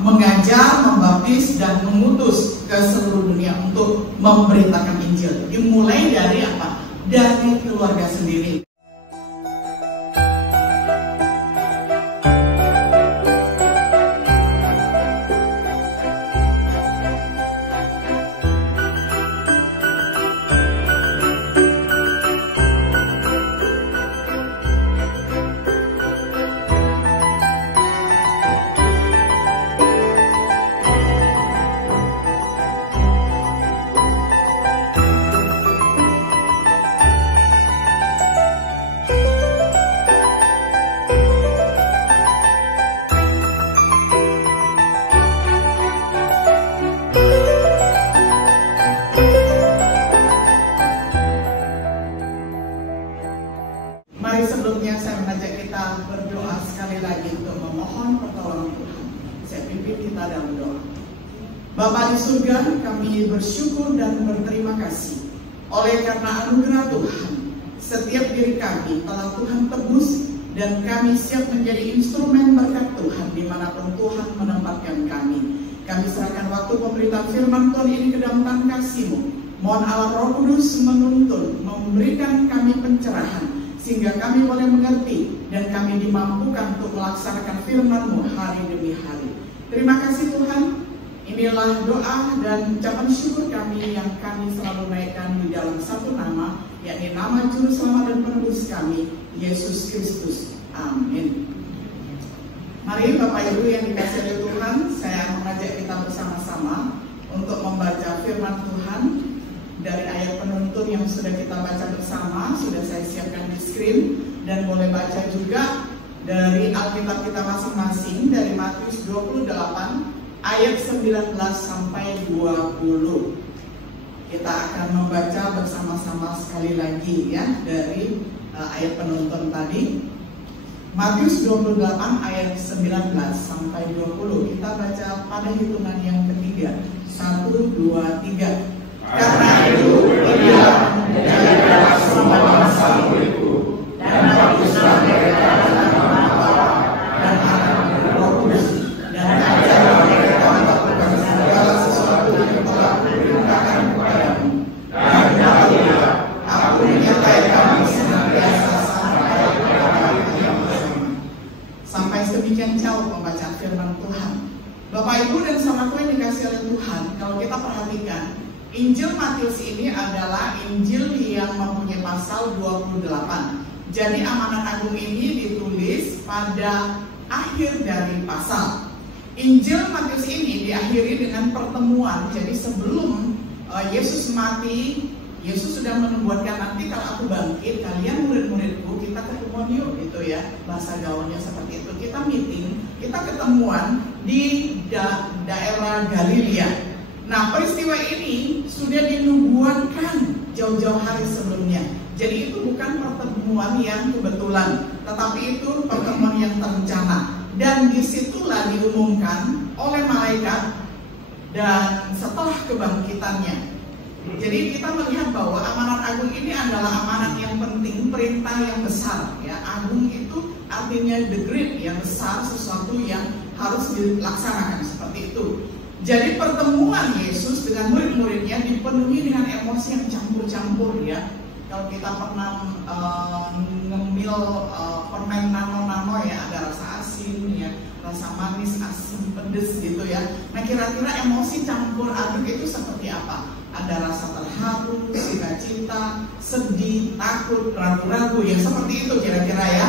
mengajar, membaptis, dan mengutus ke seluruh dunia untuk memberitakan Injil. Dimulai dari apa? Dari keluarga sendiri. Mari sebelumnya saya mengajak kita berdoa sekali lagi untuk memohon pertolongan Tuhan. Saya pimpin kita dalam doa. Bapa di surga, kami bersyukur dan berterima kasih oleh karena anugerah Tuhan. Setiap diri kami telah Tuhan tebus dan kami siap menjadi instrumen berkat Tuhan dimanapun Tuhan menempatkan kami. Kami serahkan waktu pemberitaan firman Tuhan ini ke dalam tangan kasih-Mu. Mohon Allah Roh Kudus menuntun, memberikan kami pencerahan, sehingga kami boleh mengerti dan kami dimampukan untuk melaksanakan firman-Mu hari demi hari. Terima kasih Tuhan. Inilah doa dan ucapan syukur kami yang kami selalu naikkan di dalam satu nama, yakni nama Juru Selamat dan Penebus kami, Yesus Kristus. Amin. Mari Bapak Ibu yang dikasihi oleh Tuhan, saya mengajak kita bersama-sama untuk membaca firman Tuhan dari ayat penuntun yang sudah kita baca bersama. Sudah saya siapkan di screen, dan boleh baca juga dari Alkitab kita masing-masing dari Matius 28 ayat 19 sampai 20. Kita akan membaca bersama-sama sekali lagi ya dari ayat penuntun tadi. Matius 28 ayat 19 sampai 20. Kita baca pada hitungan yang ketiga. 1, 2, 3. Karena itu pergilah jadilah semua bangsa muridku, dan baptislah mereka dalam nama Bapa dan Anak dan Roh Kudus, dan ajarlah mereka melakukan segala sesuatu yang telah kuperintahkan kepadamu. Dan ketahuilah, aku menyertai kamu senantiasa sampai kepada hari yang bersama. Sampai sedemikian jauh pembacaan firman Tuhan. Bapak Ibu dan saudaraku yang dikasihi oleh Tuhan, kalau kita perhatikan, Injil Matius ini adalah Injil yang mempunyai pasal 28. Jadi amanat agung ini ditulis pada akhir dari pasal. Injil Matius ini diakhiri dengan pertemuan. Jadi sebelum Yesus mati, Yesus sudah menubuatkan, nanti kalau aku bangkit, kalian murid-muridku, kita ketemuan yuk gitu ya. Bahasa gaulnya seperti itu. Kita meeting, kita ketemuan di daerah Galilea. Nah, peristiwa ini sudah dinubuatkan jauh-jauh hari sebelumnya. Jadi itu bukan pertemuan yang kebetulan, tetapi itu pertemuan yang terencana. Dan disitulah diumumkan oleh malaikat dan setelah kebangkitannya. Jadi kita melihat bahwa amanat agung ini adalah amanat yang penting, perintah yang besar. Ya, agung itu artinya the great, yang besar, sesuatu yang harus dilaksanakan seperti itu. Jadi pertemuan Yesus dengan murid-muridnya dipenuhi dengan emosi yang campur-campur ya. Kalau kita pernah ngemil permen nano-nano ya, ada rasa asin ya, rasa manis, asam, pedes gitu ya. Nah kira-kira emosi campur aduk itu seperti apa? Ada rasa terharu, sukacita, sedih, takut, ragu-ragu ya, seperti itu kira-kira ya.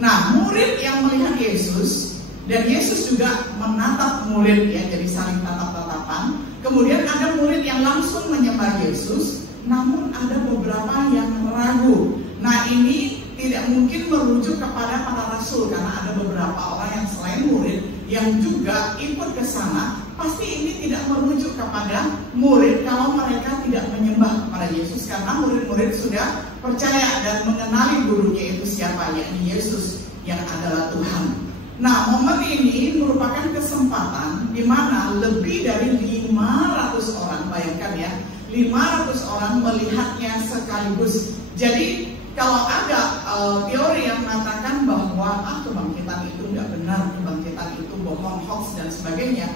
Nah murid yang melihat Yesus, dan Yesus juga menatap murid ya, jadi saling tatap-tatapan. Kemudian ada murid yang langsung menyembah Yesus, namun ada beberapa yang ragu. Nah ini tidak mungkin merujuk kepada para rasul, karena ada beberapa orang yang selain murid yang juga ikut ke sana. Pasti ini tidak merujuk kepada murid kalau mereka tidak menyembah kepada Yesus, karena murid-murid sudah percaya dan mengenali gurunya itu siapa, yakni Yesus yang adalah Tuhan. Nah, momen ini merupakan kesempatan di mana lebih dari 500 orang, bayangkan ya, 500 orang melihatnya sekaligus. Jadi, kalau ada teori yang mengatakan bahwa kebangkitan itu nggak benar, kebangkitan itu bohong, hoax dan sebagainya.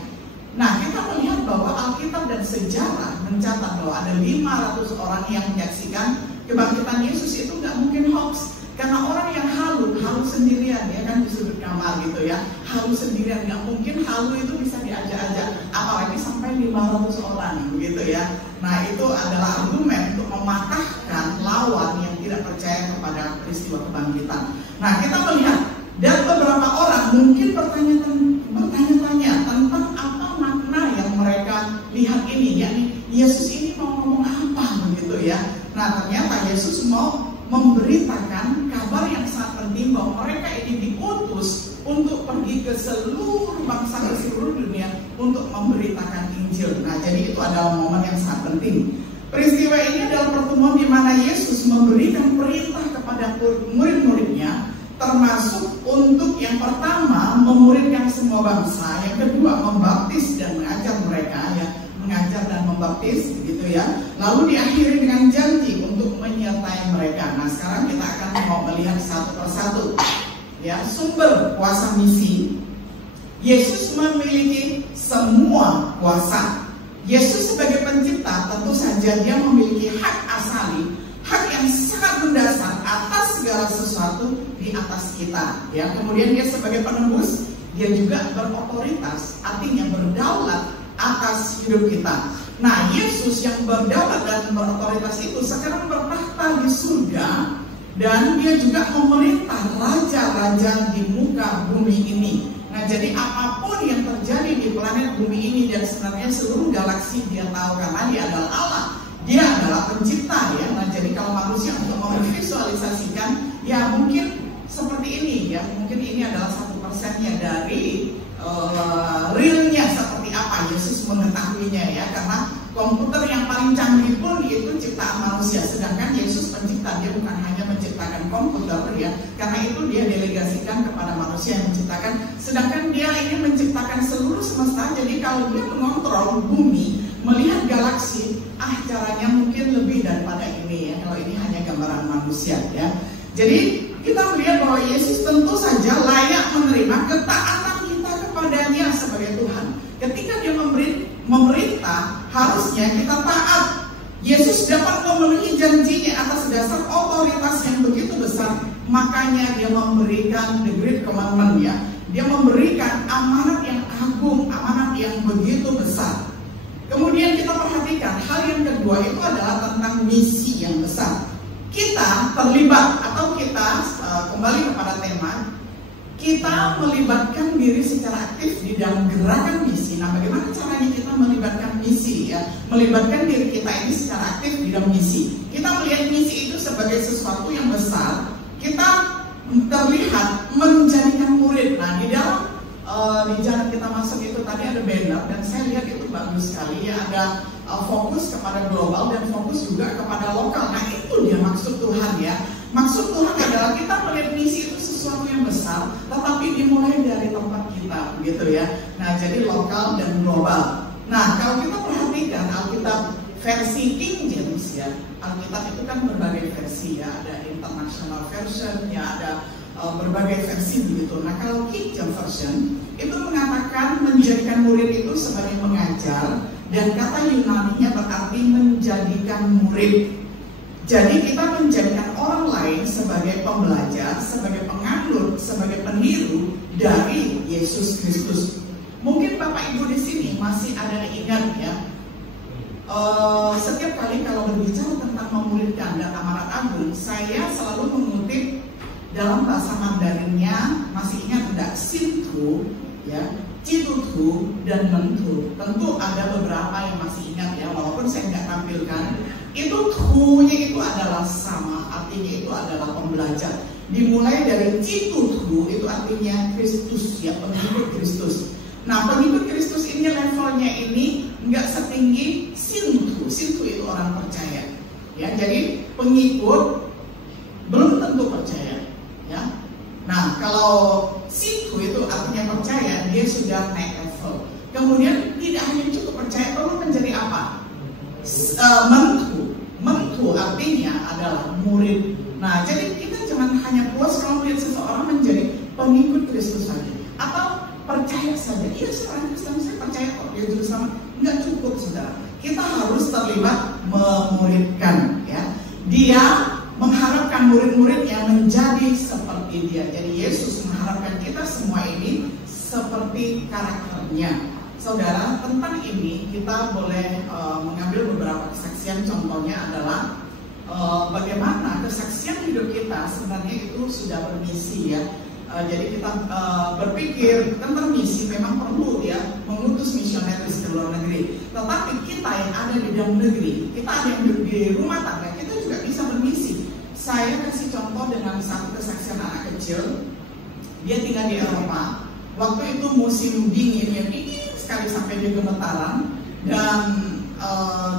Nah, kita melihat bahwa Alkitab dan sejarah mencatat bahwa ada 500 orang yang menyaksikan kebangkitan Yesus. Itu nggak mungkin hoax, karena orang yang halu sendirian, ya kan, di sudut kamar gitu ya, halu sendirian, nggak mungkin halu itu bisa diajak-ajak, apalagi sampai 500 orang begitu ya. Nah, itu adalah argumen untuk mematahkan lawan yang tidak percaya kepada peristiwa kebangkitan. Nah, kita melihat dan beberapa orang mungkin bertanya-tanya tentang apa makna yang mereka lihat ini, yakni Yesus ini mau ngomong apa begitu ya. Nah, ternyata Yesus mau memberitakan kabar yang sangat penting bahwa mereka ini diutus untuk pergi ke seluruh bangsa, ke seluruh dunia untuk memberitakan Injil. Nah, jadi itu adalah momen yang sangat penting. Peristiwa ini adalah pertemuan di mana Yesus memberikan perintah kepada murid-muridnya, termasuk untuk yang pertama memuridkan semua bangsa, yang kedua membaptis dan mengajar mereka, ya, mengajar dan membaptis gitu ya. Lalu diakhiri dengan janji untuk menyertai mereka. Nah, sekarang kita akan mau melihat satu persatu ya, sumber kuasa misi. Yesus memiliki semua kuasa. Yesus sebagai pencipta tentu saja dia memiliki hak asali, hak yang sangat mendasar atas segala sesuatu di atas kita ya. Kemudian dia sebagai penebus, dia juga berotoritas, artinya berdaulat atas hidup kita. Nah, Yesus yang berdaulat dan berotoritas itu sekarang bertahta di surga, dan dia juga memerintah raja-raja di muka bumi ini. Nah, jadi apapun yang terjadi di planet bumi ini dan sebenarnya seluruh galaksi dia tahu, karena dia adalah Allah. Dia adalah pencipta ya. Nah, jadi kalau manusia untuk memvisualisasikan, ya mungkin seperti ini ya. Mungkin ini adalah 1%-nya dari realnya seperti apa Yesus mengetahuinya ya. Karena komputer yang paling canggih pun itu ciptaan manusia, sedangkan Yesus pencipta, dia bukan hanya menciptakan komputer ya. Karena itu dia delegasikan kepada manusia yang menciptakan, sedangkan dia ini menciptakan seluruh semesta. Jadi kalau dia mengontrol bumi, melihat galaksi, caranya mungkin lebih daripada ini ya. Kalau ini hanya gambaran manusia ya. Jadi kita melihat bahwa Yesus tentu saja layak menerima ketaatan kita kepadanya sebagai Tuhan. Ketika dia memerintah, harusnya kita taat. Yesus dapat memenuhi janjinya atas dasar otoritas yang begitu besar. Makanya dia memberikan the great commandment ya. Dia memberikan amanat yang agung, amanat yang begitu besar. Kemudian kita perhatikan hal yang kedua itu adalah tentang misi yang besar. Kita terlibat, atau kita kembali kepada tema, kita melibatkan diri secara aktif di dalam gerakan misi. Nah, bagaimana caranya kita melibatkan misi ya? Melibatkan diri kita ini secara aktif di dalam misi. Kita melihat misi itu sebagai sesuatu yang besar. Kita terlihat menjadikan murid. Nah, di dalam di jalan kita masuk itu tadi ada banner, dan saya lihat itu bagus sekali ya. Ada fokus kepada global dan fokus juga kepada lokal. Nah, itu dia maksud Tuhan ya. Maksud Tuhan adalah kita melihat misi itu sesuatu yang besar, tetapi dimulai dari tempat kita gitu ya. Nah, jadi lokal dan global. Nah, kalau kita perhatikan Alkitab versi King James ya, Alkitab itu kan berbagai versi ya, ada international version ya, ada berbagai versi begitu. Nah, kalau King James Version itu mengatakan menjadikan murid itu sebagai mengajar, dan kata Yunani-nya berarti menjadikan murid. Jadi kita menjadikan orang lain sebagai pembelajar, sebagai penganut, sebagai peniru dari Yesus Kristus. Mungkin Bapak Ibu di sini masih ada yang ingat ya, setiap kali kalau berbicara tentang memuridkan dan amanat agung, saya selalu mengutip dalam bahasa Mandarinnya, masih ingat enggak? Sintu, ya, Citutu dan Mentu. Tentu ada beberapa yang masih ingat ya, walaupun saya nggak tampilkan. Itu tu-nya itu adalah sama, artinya itu adalah pembelajar. Dimulai dari Citutu itu artinya Kristus ya, pengikut Kristus. Nah, pengikut Kristus ini levelnya ini nggak setinggi Sintu. Sintu itu orang percaya. Ya, jadi pengikut belum tentu percaya. Ya. Nah, kalau Sintu itu artinya percaya, dia sudah naik level. Kemudian tidak hanya cukup percaya, perlu menjadi apa? Mentu artinya adalah murid. Nah, jadi kita jangan hanya puas kalau melihat seseorang menjadi pengikut Kristus saja, atau percaya saja. Iya, seorang Kristen saya percaya kok dia juru selamat. Enggak cukup, saudara. Kita harus terlibat memuridkan, ya. Dia mengharapkan murid-murid yang menjadi seperti dia. Jadi Yesus mengharapkan kita semua ini seperti karakternya. Saudara, tentang ini kita boleh mengambil beberapa kesaksian. Contohnya adalah bagaimana kesaksian hidup kita sebenarnya itu sudah bermisi, ya. Jadi kita berpikir tentang misi memang perlu, ya, mengutus misionaris ke luar negeri. Tetapi kita yang ada di dalam negeri, kita ada yang di rumah tangga, kita juga bisa bermisi. Saya kasih contoh dengan satu kesaksian anak kecil. Dia tinggal di Eropa. Waktu itu musim dingin, ya, dingin sekali sampai dia gemetaran. Dan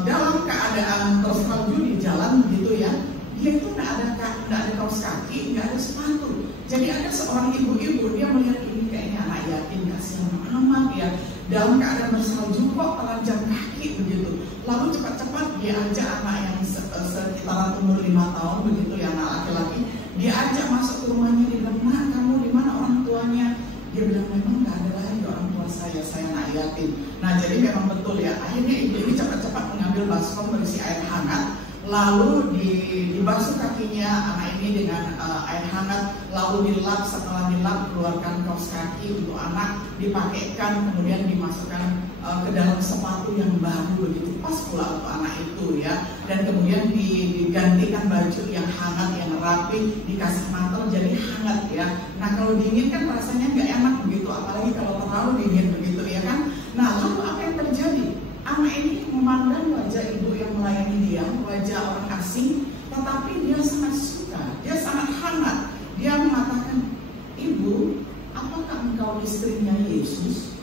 dalam keadaan tersalju di jalan gitu, ya, dia itu nggak ada kaos kaki, nggak ada sepatu. Jadi ada seorang ibu-ibu, dia melihat ini kayaknya anak yatim, kasihan amat, ya, dalam keadaan bersalju kok telanjang kaki begitu. Lalu cepat-cepat dia ajak anak yang sekitaran umur 5 tahun begitu, ya, anak laki-laki. Dia ajak masuk ke rumahnya, dia bilang, "Nak, kamu di mana orang tuanya?" Dia bilang, "Memang nggak ada lagi orang tua saya anak yatim." Nah, jadi memang betul, ya. Akhirnya ibu ini cepat-cepat mengambil baskom berisi air hangat, lalu dibasuh kakinya anak ini dengan air hangat, lalu dilap. Setelah dilap, keluarkan kaos kaki untuk anak, dipakaikan, kemudian dimasukkan ke dalam sepatu yang baru begitu, pas pula untuk anak itu, ya. Dan kemudian digantikan baju yang hangat, yang rapi, dikasih mantel jadi hangat, ya. Nah, kalau dingin kan rasanya nggak enak begitu, apalagi kalau terlalu dingin begitu, ya kan. Nah, lalu apa yang terjadi? Anak ini memandang wajah ibu yang melayani dia, wajah orang asing, tetapi dia sangat suka, dia sangat hangat. Dia mengatakan, "Ibu, apakah engkau istrinya Yesus?"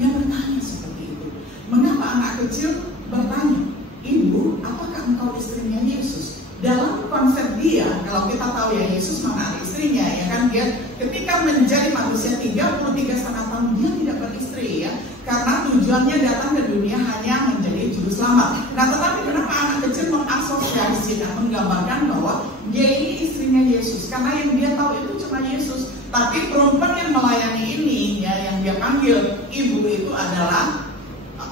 Dia bertanya seperti itu. Mengapa anak kecil bertanya, "Ibu, apakah engkau istrinya Yesus?" Dalam konsep dia, kalau kita tahu, ya, Yesus mana istrinya, ya kan, dia ketika menjadi manusia 33,5 tahun dia tidak beristri, ya, karena tujuannya datang ke dunia hanya menjadi juru selamat. Nah, tetapi kenapa anak kecil mengasosiasikan, menggambarkan bahwa dia ini istrinya Yesus, karena yang dia tahu itu cuma Yesus. Tapi perempuan yang melayani ini, ya, yang dia panggil ibu itu adalah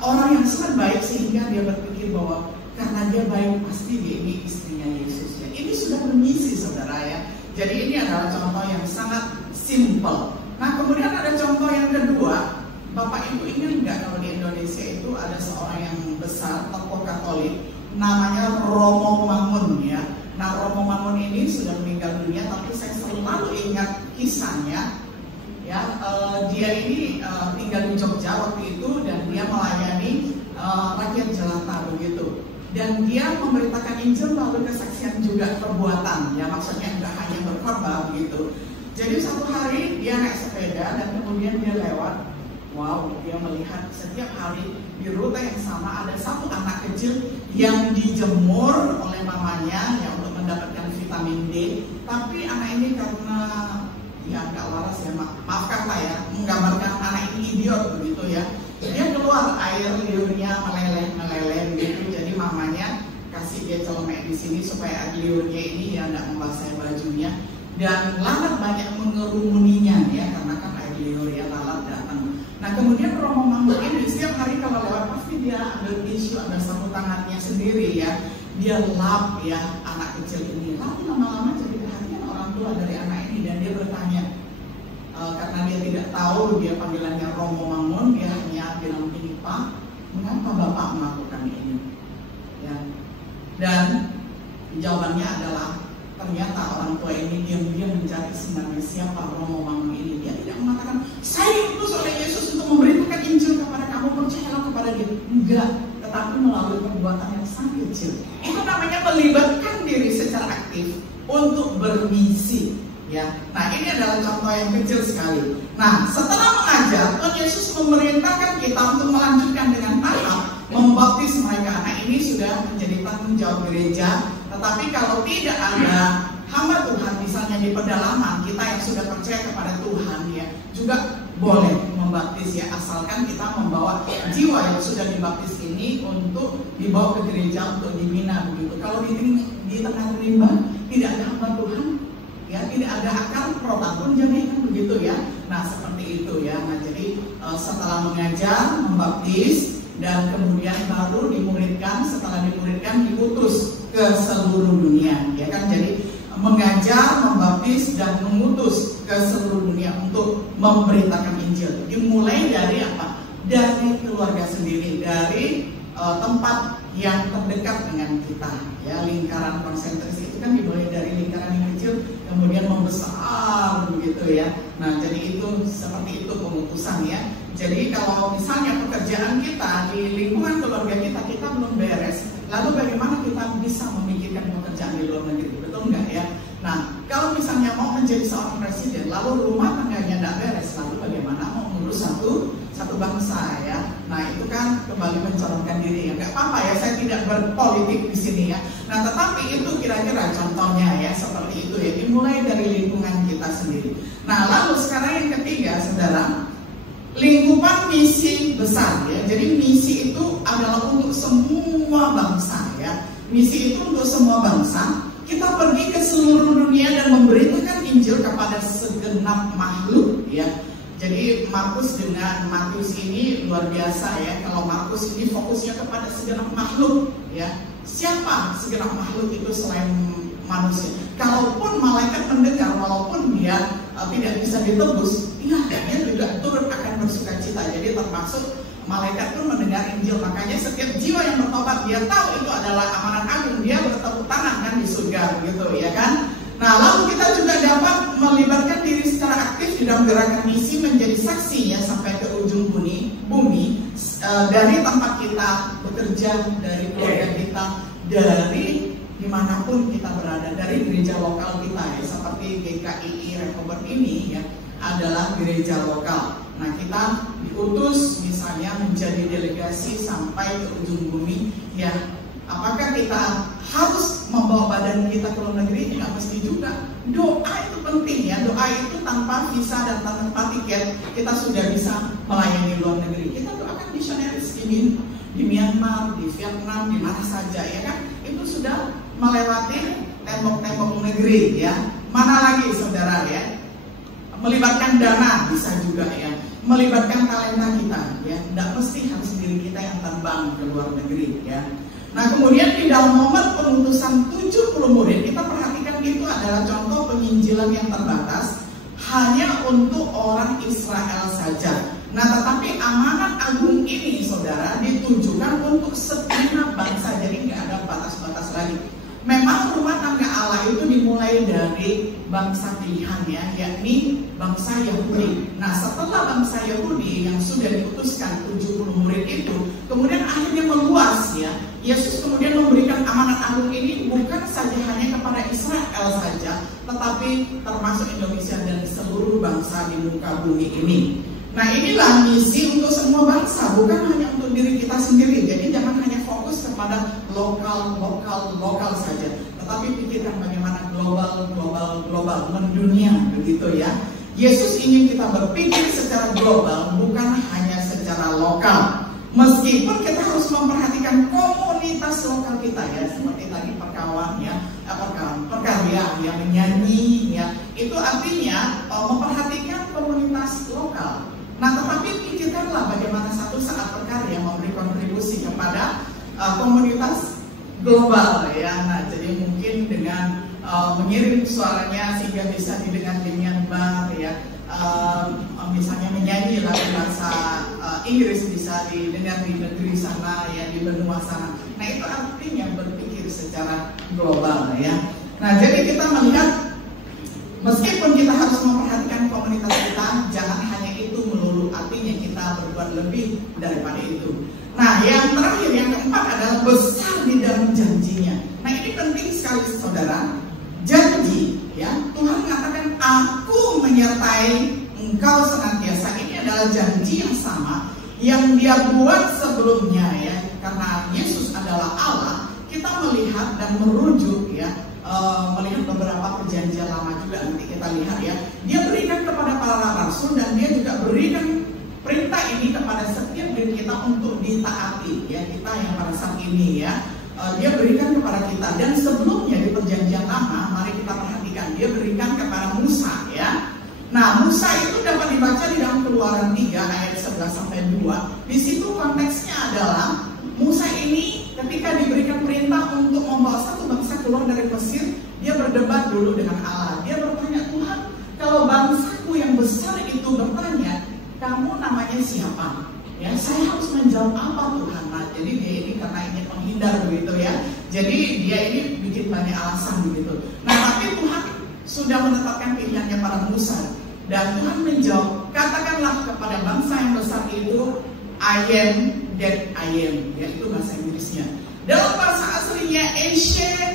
orang yang sangat baik, sehingga dia berpikir bahwa karena dia baik pasti dia ini istrinya Yesus, ya. Ini sudah bermisi, saudara, ya. Jadi ini adalah contoh yang sangat simple. Nah, kemudian ada contoh yang kedua. Bapak Ibu ingat nggak kalau di Indonesia itu ada seorang yang besar, tokoh Katolik, namanya Romo Mangun, ya. Nah, Romo Mangun ini sudah meninggal dunia, tapi saya selalu ingat kisahnya, ya. Dia ini tinggal di Jogja waktu itu, dan dia melayani rakyat jelata begitu. Dan dia memberitakan Injil melalui kesaksian juga perbuatan, ya, maksudnya nggak hanya berkhotbah begitu. Jadi satu hari dia naik sepeda dan kemudian dia lewat. Wow, dia melihat setiap hari di rute yang sama ada satu anak kecil yang dijemur oleh mamanya, ya, untuk mendapatkan vitamin D. Tapi anak ini karena, ya, nggak waras, ya, maafkan saya menggambarkan anak ini idiot begitu, ya. Dia keluar, air liurnya meleleh gitu. Jadi mamanya kasih dia celemek di sini supaya air liurnya ini, ya, nggak membasahi bajunya. Dan lalat banyak mengerumuninya, ya, karena kan air liur, ya, lalat datang. Nah, kemudian Romo Mangun ini setiap hari kalau lewat pasti dia ambil tisu, ambil sapu tangannya sendiri, ya. Dia lap, ya, anak kecil ini. Lalu lama-lama jadi perhatian orang tua dari anak ini, dan dia bertanya, karena dia tidak tahu dia panggilannya Romo Mangun, dia hanya bilang ini, "Pak, mengapa Bapak melakukan ini?" Ya. Dan jawabannya adalah ternyata orang tua ini diam-diam mencari sebenarnya siapa Romo Mangun ini. Dia tidak mengatakan, "Saya diutus oleh Yesus untuk memberitakan Injil kepada kamu, percayalah kepada dia." Enggak, tetapi melalui perbuatan yang sangat kecil. Itu namanya melibatkan diri secara aktif untuk bermisi, ya. Nah, ini adalah contoh yang kecil sekali. Nah, setelah mengajar, Tuhan Yesus memerintahkan kita untuk melanjutkan dengan tahap membaptis mereka. Nah, ini sudah menjadi tanggung jawab gereja. Tetapi kalau tidak ada hamba Tuhan, misalnya di pedalaman, kita yang sudah percaya kepada Tuhan, ya, juga boleh membaptis, ya, asalkan kita membawa jiwa yang sudah dibaptis ini untuk dibawa ke gereja untuk dibina begitu. Kalau di tengah rimba tidak ada hamba Tuhan, ya, tidak ada akar, rotan pun jangan begitu ya. Nah seperti itu ya. Nah jadi setelah mengajar, membaptis, dan kemudian baru dimuridkan. Setelah dimuridkan diutus ke seluruh dunia, ya kan. Jadi mengajar, membaptis, dan mengutus ke seluruh dunia untuk memberitakan Injil. Dimulai dari apa? Dari keluarga sendiri, dari tempat yang terdekat dengan kita, ya. Lingkaran konsentris itu kan dimulai dari lingkaran yang kecil, kemudian membesar begitu ya. Nah jadi itu seperti itu pengutusan ya. Jadi kalau misalnya pekerjaan kita di lingkungan keluarga kita belum beres, lalu bagaimana kita bisa memikirkan pekerjaan di luar negeri, betul nggak ya? Nah kalau misalnya mau menjadi seorang presiden, lalu rumah tangganya nggak beres, lalu bagaimana mau mengurus satu bangsa ya? Nah itu kan kembali mencorongkan diri ya. Nggak apa-apa ya, saya tidak berpolitik di sini ya. Nah tetapi itu kira-kira contohnya ya seperti itu ya, dimulai dari lingkungan kita sendiri. Nah lalu sekarang yang ketiga, saudara, lingkupan misi besar ya. Jadi misi itu adalah untuk semua bangsa ya. Misi itu untuk semua bangsa. Kita pergi ke seluruh dunia dan memberitakan Injil kepada segenap makhluk ya. Jadi Markus dengan Matius ini luar biasa ya. Kalau Markus ini fokusnya kepada segenap makhluk ya. Siapa segenap makhluk itu selain manusia? Kalaupun malaikat mendengar, walaupun dia tidak bisa ditebus, ya dia juga turut akan bersuka cita. Jadi termasuk malaikat pun mendengar Injil. Makanya setiap jiwa yang bertobat, dia tahu itu adalah amanat agung, dia bertepuk tangan kan di surga gitu ya kan. Nah lalu kita juga dapat melibatkan diri secara aktif di dalam gerakan misi, menjadi saksi ya sampai ke ujung bumi dari tempat kita bekerja, dari keluarga kita, dari dimanapun kita berada, dari gereja lokal kita ya, seperti GKII Rehoboth ini ya adalah gereja lokal. Nah kita diutus misalnya menjadi delegasi sampai ke ujung bumi ya. Apakah kita harus membawa badan kita ke luar negeri? Nggak mesti juga. Doa itu penting ya. Doa itu tanpa visa dan tanpa tiket kita sudah bisa melayani luar negeri. Kita doakan misionaris di Myanmar, di Vietnam, di mana saja ya kan. Itu sudah melewati tembok-tembok negeri ya. Mana lagi saudara ya? Melibatkan dana bisa juga ya. Melibatkan talenta kita ya. Nggak mesti harus diri kita yang terbang ke luar negeri ya. Nah kemudian di dalam momen pengutusan 70 murid, kita perhatikan itu adalah contoh penginjilan yang terbatas hanya untuk orang Israel saja. Nah tetapi amanat agung ini saudara ditujukan untuk segenap bangsa, jadi nggak ada batas-batas lagi. Memang rumah tangga Allah itu dimulai dari bangsa pilihan ya, yakni bangsa Yahudi. Nah setelah bangsa Yahudi yang sudah diutuskan 70 murid itu, kemudian akhirnya meluas ya. Yesus kemudian memberikan amanat agung ini bukan saja hanya kepada Israel saja, tetapi termasuk Indonesia dan seluruh bangsa di muka bumi ini. Nah inilah misi untuk semua bangsa, bukan hanya untuk diri kita sendiri. Jadi jangan hanya fokus kepada lokal saja, tetapi pikirkan bagaimana global, mendunia begitu ya. Yesus ingin kita berpikir secara global, bukan hanya secara lokal. Meskipun kita harus memperhatikan komunitas lokal kita ya, seperti tadi perkarya yang menyanyi ya, itu artinya memperhatikan komunitas lokal. Nah tetapi pikirkanlah bagaimana satu saat perkarya memberi kontribusi kepada komunitas global ya. Nah jadi mungkin dengan mengirim suaranya sehingga bisa didengar di Myanmar ya, misalnya menyanyi lagu bahasa Inggris bisa didengar di negeri sana ya, di benua sana. Nah itu artinya berpikir secara global ya. Nah jadi kita melihat meskipun kita harus memperhatikan komunitas kita, jangan hanya itu melulu, artinya kita berbuat lebih daripada itu. Nah yang terakhir, yang keempat adalah besar di dalam janjinya. Nah ini penting sekali saudara. Janji ya, Tuhan mengatakan aku menyertai engkau senantiasa. Ini adalah janji yang sama yang dia buat sebelumnya ya. Karena Yesus adalah Allah, kita melihat dan merujuk ya, melihat beberapa perjanjian lama juga, nanti kita lihat ya. Dia berikan kepada para rasul dan dia juga berikan perintah ini kepada setiap diri kita untuk ditaati ya, kita yang pada saat ini ya. Dia berikan kepada kita, dan sebelumnya di perjanjian lama, mari kita perhatikan, dia berikan kepada Musa ya. Nah Musa Di situ konteksnya adalah Musa ini ketika diberikan perintah untuk membawa satu bangsa keluar dari Mesir, dia berdebat dulu dengan Allah. Dia bertanya, Tuhan, kalau bangsaku yang besar itu bertanya, kamu namanya siapa? Ya, saya harus menjawab apa Tuhan? Nah, jadi dia ini karena ingin menghindar begitu ya. Jadi dia ini bikin banyak alasan begitu. Nah, tapi Tuhan sudah menetapkan pilihannya pada Musa. Dan Tuhan menjawab, katakanlah kepada bangsa yang besar itu, I am that I am. Ya, itu bahasa Inggrisnya. Dalam bahasa aslinya Asher,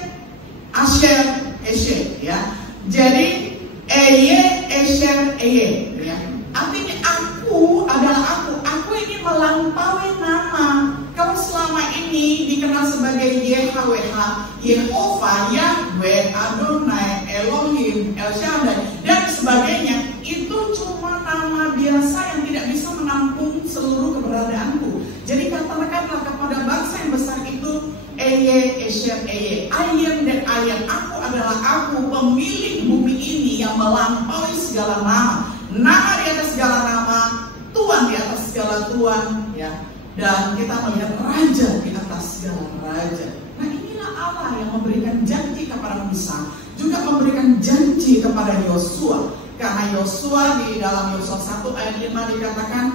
ya. Jadi Eye, Asher, Eye, ya. Artinya aku adalah aku. Aku ini melampaui nama. Kalau selama ini dikenal sebagai YHWH, Yehova, Yahweh, Adonai, Elohim, El Shaddai, dan sebagainya, itu cuma nama biasa yang tidak bisa menampung seluruh keberadaanku. Jadi katakanlah kepada bangsa yang besar itu, Eye, Esher, Eye, I am that I am. Aku adalah aku, pemilik bumi ini yang melampaui segala nama. Nama di atas segala nama, Tuhan di atas segala Tuhan, ya. Dan kita melihat raja di atas segala raja. Nah, inilah Allah yang memberikan janji kepada Musa, juga memberikan janji kepada Yosua. Karena Yosua di dalam Yosua 1 ayat 5 dikatakan,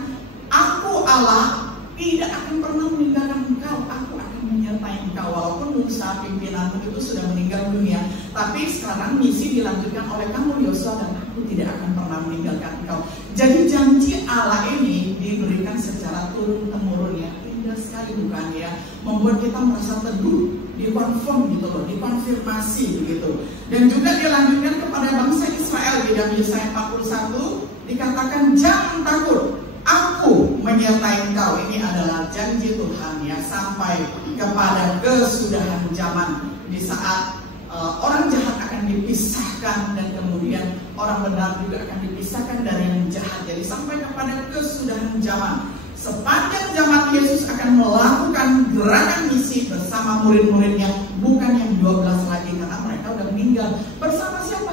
Aku Allah tidak akan pernah meninggalkan engkau, aku akan menyertai engkau. Walaupun Musa pimpinanmu itu sudah meninggal dunia, tapi sekarang misi dilanjutkan oleh kamu Yosua, dan aku tidak akan pernah meninggalkan engkau. Jadi janji Allah ini diberikan secara turun-temurun, ya. Indah sekali bukan ya? Membuat kita merasa teduh, dikonfirm gitu loh, dikonfirmasi begitu. Dan juga dilanjutkan kepada bangsa Israel di dalam Yesaya 41 dikatakan, jangan takut, aku menyertai engkau. Ini adalah janji Tuhan ya, sampai kepada kesudahan zaman, di saat orang jahat akan dipisahkan dan kemudian orang benar juga akan dipisahkan dari yang jahat. Jadi sampai kepada kesudahan zaman, sepanjang zaman Yesus akan melakukan gerakan misi bersama murid-muridnya, bukan yang 12 lagi karena mereka udah meninggal. Bersama siapa?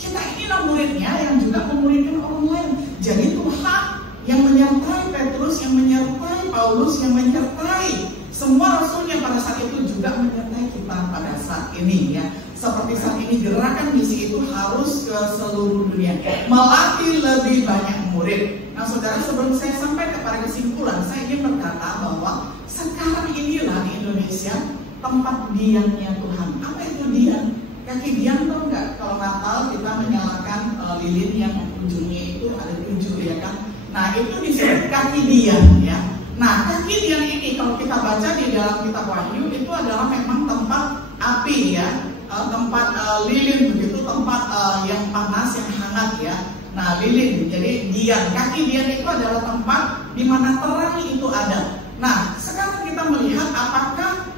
Kita inilah muridnya yang juga memuridkan orang lain. Jadi Tuhan yang menyertai Petrus, yang menyertai Paulus, yang menyertai semua rasulnya pada saat itu, juga menyertai kita pada saat ini ya. Seperti saat ini gerakan misi itu harus ke seluruh dunia, melatih lebih banyak murid. Nah saudara, sebelum saya sampai kepada kesimpulan, saya ingin berkata bahwa sekarang inilah di Indonesia tempat diamnya Tuhan. Apa itu diam? Kaki diam tahu nggak? Kalau Natal kita menyalakan lilin yang ujungnya itu ada 7 ya kan? Nah itu disebut kaki diam ya. Nah kaki diam ini kalau kita baca di dalam kitab Wahyu itu adalah memang tempat api ya, tempat lilin begitu, tempat yang panas, yang hangat ya. Nah lilin, jadi diam, kaki diam itu adalah tempat di mana terang itu ada. Nah sekarang kita melihat apakah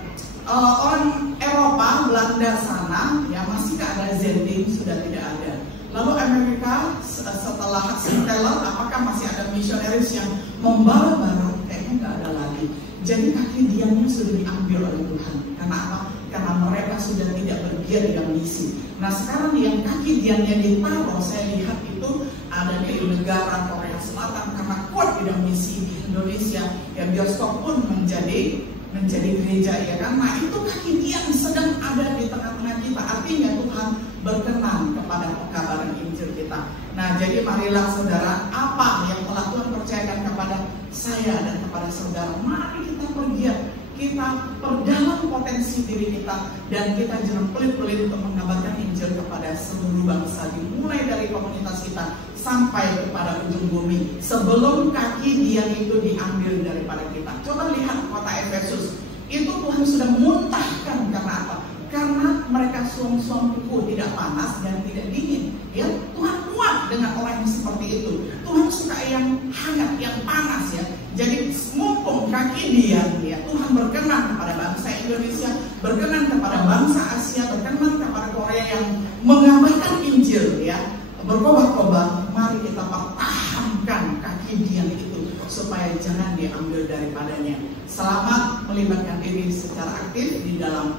orang Eropa, Belanda sana ya masih ada Zenting, sudah tidak ada. Lalu Amerika setelah Hudson Taylor, apakah masih ada misionaris yang membawa barat? Kayaknya nggak ada lagi. Jadi kaki diamnya sudah diambil oleh Tuhan. Karena apa? Karena mereka sudah tidak bergiat dalam misi. Nah sekarang yang kaki diamnya ditaruh, saya lihat itu ada di negara Korea Selatan karena kuat di dalam misi. Di Indonesia ya bioskop pun menjadi gereja ya kan. Nah itu kaki diam sedang ada di tengah-tengah kita. Artinya Tuhan berkenan kepada pekabaran Injil kita. Nah jadi marilah saudara, apa yang telah Tuhan percayakan kepada saya dan kepada saudara, mari kita bergiat, kita perdalam potensi diri kita, dan kita jangan pelit-pelit untuk mengabarkan Injil kepada seluruh bangsa, dimulai dari komunitas kita sampai kepada ujung bumi, sebelum kaki diam itu diambil daripada kita. Coba lihat kota Efesus, itu Tuhan sudah muntahkan. Karena apa? Karena mereka suam-suam kuku, tidak panas dan tidak dingin. Ya, Tuhan muat dengan orang yang seperti itu. Tuhan suka yang hangat, yang panas ya. Jadi mumpung kaki dia, Tuhan berkenan kepada bangsa Indonesia, berkenan kepada bangsa Asia, berkenan kepada Korea yang mengabarkan Injil ya, berkobar-kobar. Mari kita pertahankan kaki dia itu supaya jangan diambil daripadanya. Selamat melibatkan diri secara aktif di dalam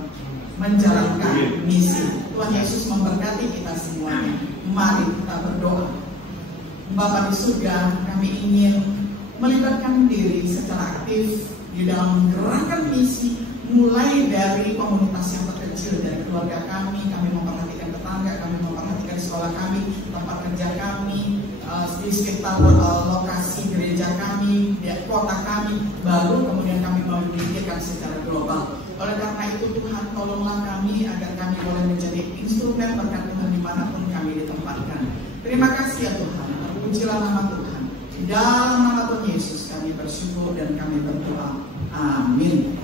menjalankan misi. Tuhan Yesus memberkati kita semuanya. Mari kita berdoa. Bapa di surga, kami ingin melibatkan diri secara aktif di dalam gerakan misi, mulai dari komunitas yang terkecil, dari keluarga kami memperhatikan tetangga, kami memperhatikan sekolah kami, tempat kerja kami, di sekitar lokasi gereja kami, di kota kami, baru kemudian kami memikirkan secara global. Oleh karena itu Tuhan, tolonglah kami agar kami boleh menjadi instrumen berkat Tuhan dimanapun kami ditempatkan. Terima kasih ya Tuhan, terpujilah nama Tuhan. Di dalam nama Tuhan Yesus kami bersyukur dan kami berdoa. Amin.